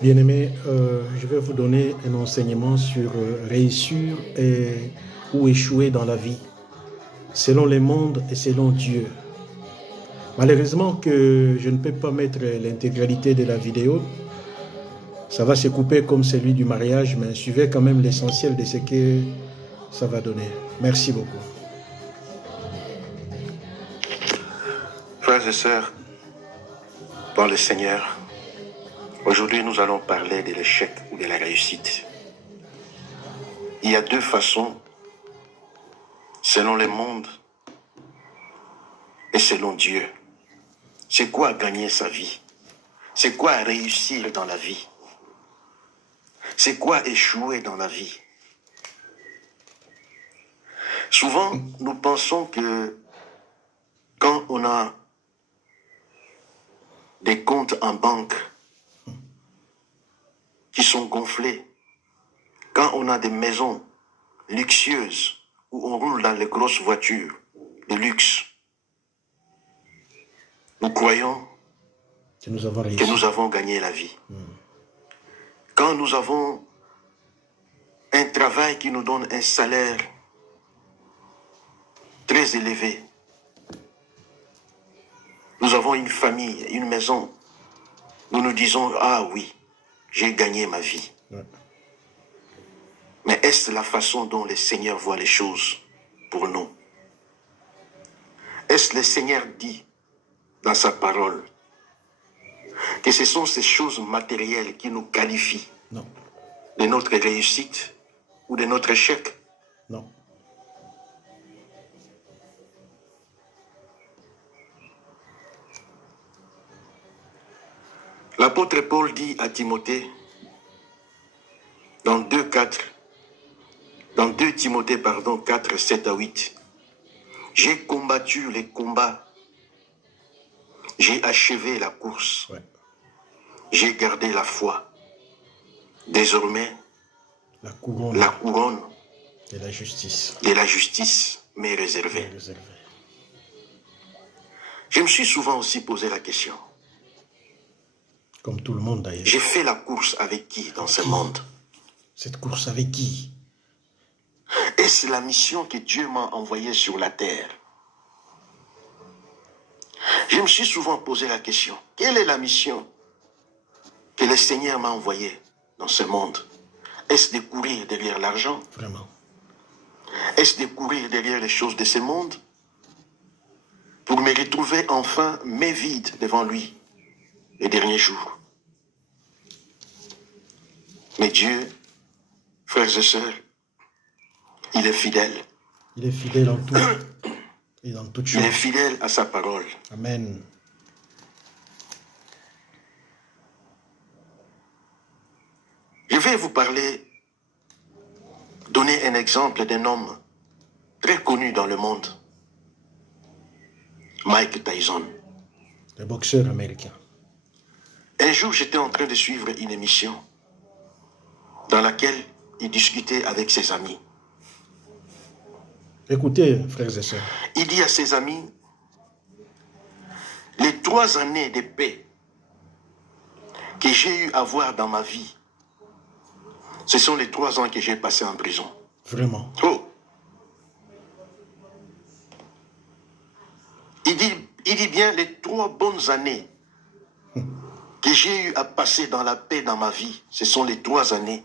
Bien-aimés, je vais vous donner un enseignement sur réussir ou échouer dans la vie, selon le monde et selon Dieu. Malheureusement que je ne peux pas mettre l'intégralité de la vidéo. Ça va se couper comme celui du mariage, mais suivez quand même l'essentiel de ce que ça va donner. Merci beaucoup. Frères et sœurs, dans le Seigneur, aujourd'hui nous allons parler de l'échec ou de la réussite. Il y a deux façons, selon le monde et selon Dieu. C'est quoi gagner sa vie? C'est quoi réussir dans la vie? C'est quoi échouer dans la vie? Souvent, nous pensons que quand on a des comptes en banque qui sont gonflés, quand on a des maisons luxueuses où on roule dans les grosses voitures de luxe, nous croyons que nous avons gagné la vie. Quand nous avons un travail qui nous donne un salaire très élevé, nous avons une famille, une maison, nous nous disons, ah oui, j'ai gagné ma vie. Mais est-ce la façon dont le Seigneur voit les choses pour nous? Est-ce le Seigneur dit dans sa parole que ce sont ces choses matérielles qui nous qualifient de notre réussite ou de notre échec? Non. L'apôtre Paul dit à Timothée, dans 2 Timothée 4, 7 à 8, « J'ai combattu les combats, j'ai achevé la course, j'ai gardé la foi. Désormais, la couronne de la justice m'est réservée. » Je me suis souvent aussi posé la question. Comme tout le monde d'ailleurs. J'ai fait la course avec qui dans ce monde? Cette course avec qui? Est-ce la mission que Dieu m'a envoyée sur la terre? Je me suis souvent posé la question. Quelle est la mission que le Seigneur m'a envoyée dans ce monde? Est-ce de courir derrière l'argent? Vraiment. Est-ce de courir derrière les choses de ce monde? Pour me retrouver enfin main vide devant lui les derniers jours. Mais Dieu, frères et sœurs, il est fidèle. Il est fidèle en tout et dans toutes choses. Il est fidèle à sa parole. Amen. Je vais vous donner un exemple d'un homme très connu dans le monde. Mike Tyson. Le boxeur américain. Un jour, j'étais en train de suivre une émission dans laquelle il discutait avec ses amis. Écoutez, frères et sœurs. Il dit à ses amis, les 3 années de paix que j'ai eu à voir dans ma vie, ce sont les 3 ans que j'ai passés en prison. Vraiment. Oh! Il dit bien les 3 bonnes années que j'ai eu à passer dans la paix dans ma vie, ce sont les 3 années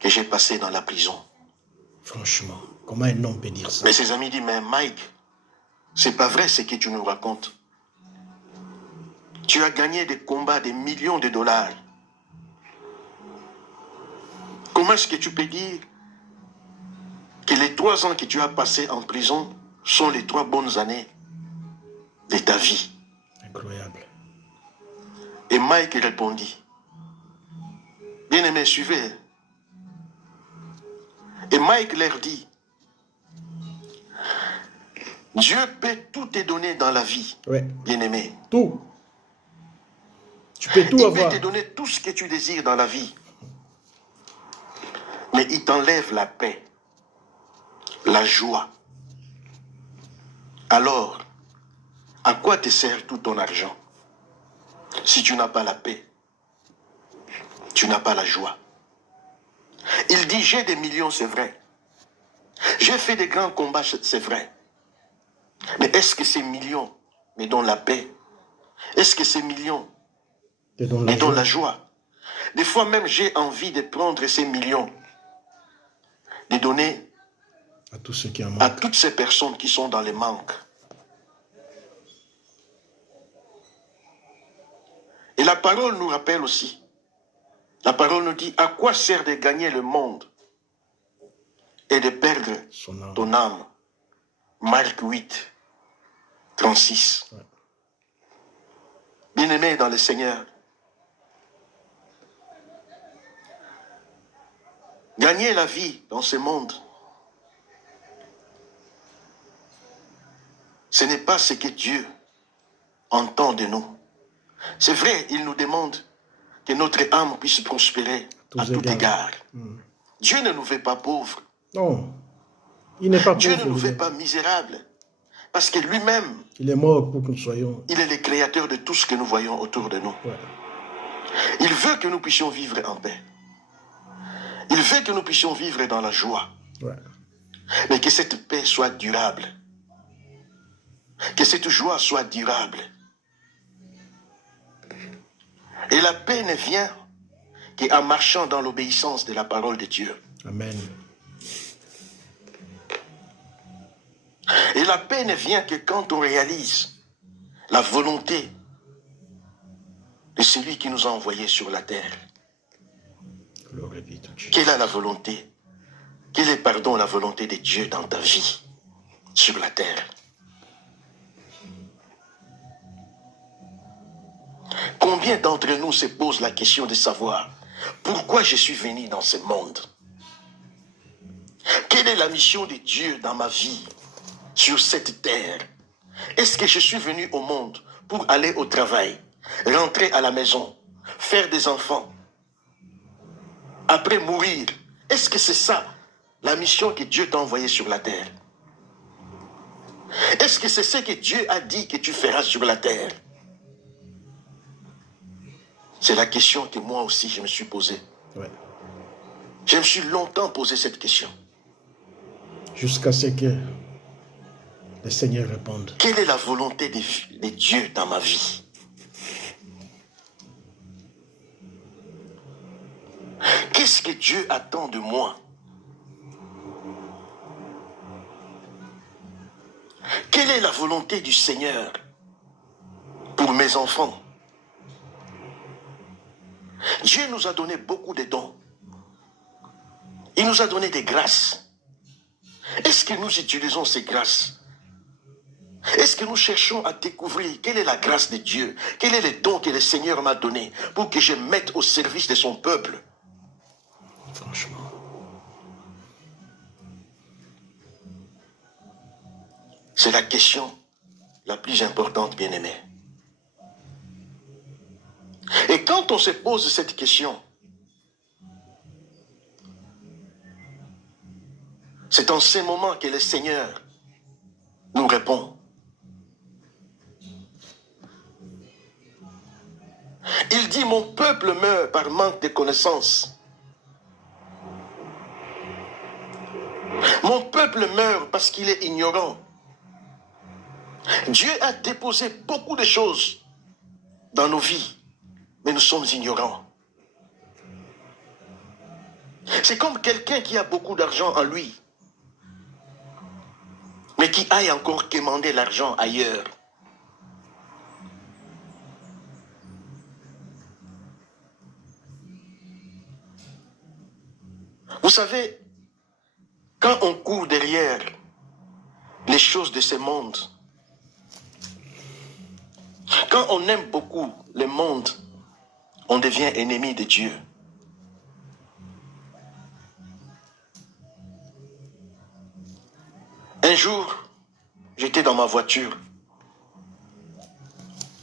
que j'ai passées dans la prison. Franchement, comment un homme peut dire ça? Mais ses amis disent, mais Mike, c'est pas vrai ce que tu nous racontes. Tu as gagné des combats, des millions de dollars. Comment est-ce que tu peux dire que les 3 ans que tu as passés en prison sont les 3 bonnes années de ta vie? Incroyable. Et Mike répondit, bien-aimé, suivez. Et Mike leur dit, Dieu peut tout te donner dans la vie, bien-aimé. Tout. Tu peux tout avoir. Il peut te donner tout ce que tu désires dans la vie. Mais il t'enlève la paix, la joie. Alors, à quoi te sert tout ton argent si tu n'as pas la paix? tu n'as pas la joie. Il dit, j'ai des millions, c'est vrai. J'ai fait des grands combats, c'est vrai. Mais est-ce que ces millions me donnent la paix? Est-ce que ces millions me donnent la joie? Des fois même, j'ai envie de prendre ces millions, de donner à tous ceux qui en à manquent. toutes ces personnes qui sont dans les manques. Et la parole nous rappelle aussi, la parole nous dit, à quoi sert de gagner le monde et de perdre ton âme? Marc 8, 36. Ouais. Bien-aimés dans le Seigneur, gagner la vie dans ce monde, ce n'est pas ce que Dieu entend de nous. C'est vrai, il nous demande que notre âme puisse prospérer à tout égard. Dieu ne nous veut pas pauvres. Non, il n'est pas Dieu pauvre. ne nous veut pas misérables. Parce que lui-même, il est mort pour que nous soyons. Il est le créateur de tout ce que nous voyons autour de nous. Ouais. Il veut que nous puissions vivre en paix. Il veut que nous puissions vivre dans la joie. Ouais. Mais que cette paix soit durable. Que cette joie soit durable. Et la paix ne vient qu'en marchant dans l'obéissance de la parole de Dieu. Amen. Et la paix ne vient que quand on réalise la volonté de celui qui nous a envoyés sur la terre. Gloire be to Jesus. Quelle est la volonté? Quelle est, pardon, la volonté de Dieu dans ta vie sur la terre? Combien d'entre nous se posent la question de savoir pourquoi je suis venu dans ce monde? Quelle est la mission de Dieu dans ma vie sur cette terre? Est-ce que je suis venu au monde pour aller au travail, rentrer à la maison, faire des enfants, après mourir? Est-ce que c'est ça la mission que Dieu t'a envoyée sur la terre? Est-ce que c'est ce que Dieu a dit que tu feras sur la terre? C'est la question que moi aussi je me suis posée. Ouais. Je me suis longtemps posé cette question. Jusqu'à ce que le Seigneur réponde. Quelle est la volonté de Dieu dans ma vie? Qu'est-ce que Dieu attend de moi? Quelle est la volonté du Seigneur pour mes enfants? Dieu nous a donné beaucoup de dons. Il nous a donné des grâces. Est-ce que nous utilisons ces grâces? Est-ce que nous cherchons à découvrir quelle est la grâce de Dieu? Quel est le don que le Seigneur m'a donné pour que je mette au service de son peuple? Franchement. C'est la question la plus importante, bien-aimée. Et quand on se pose cette question, c'est en ces moments que le Seigneur nous répond. Il dit, mon peuple meurt par manque de connaissances. Mon peuple meurt parce qu'il est ignorant. Dieu a déposé beaucoup de choses dans nos vies, mais nous sommes ignorants. C'est comme quelqu'un qui a beaucoup d'argent en lui, mais qui aille encore quémander l'argent ailleurs. Vous savez, quand on court derrière les choses de ce monde, quand on aime beaucoup le monde, on devient ennemi de Dieu. Un jour, j'étais dans ma voiture,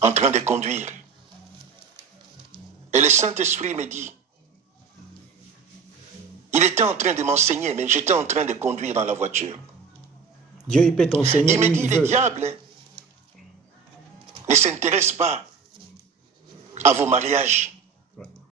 en train de conduire. Et le Saint-Esprit me dit, il était en train de m'enseigner, mais j'étais en train de conduire dans la voiture. Dieu, il peut t'enseigner. Il me où dit, il le veut. diable ne s'intéresse pas à vos mariages.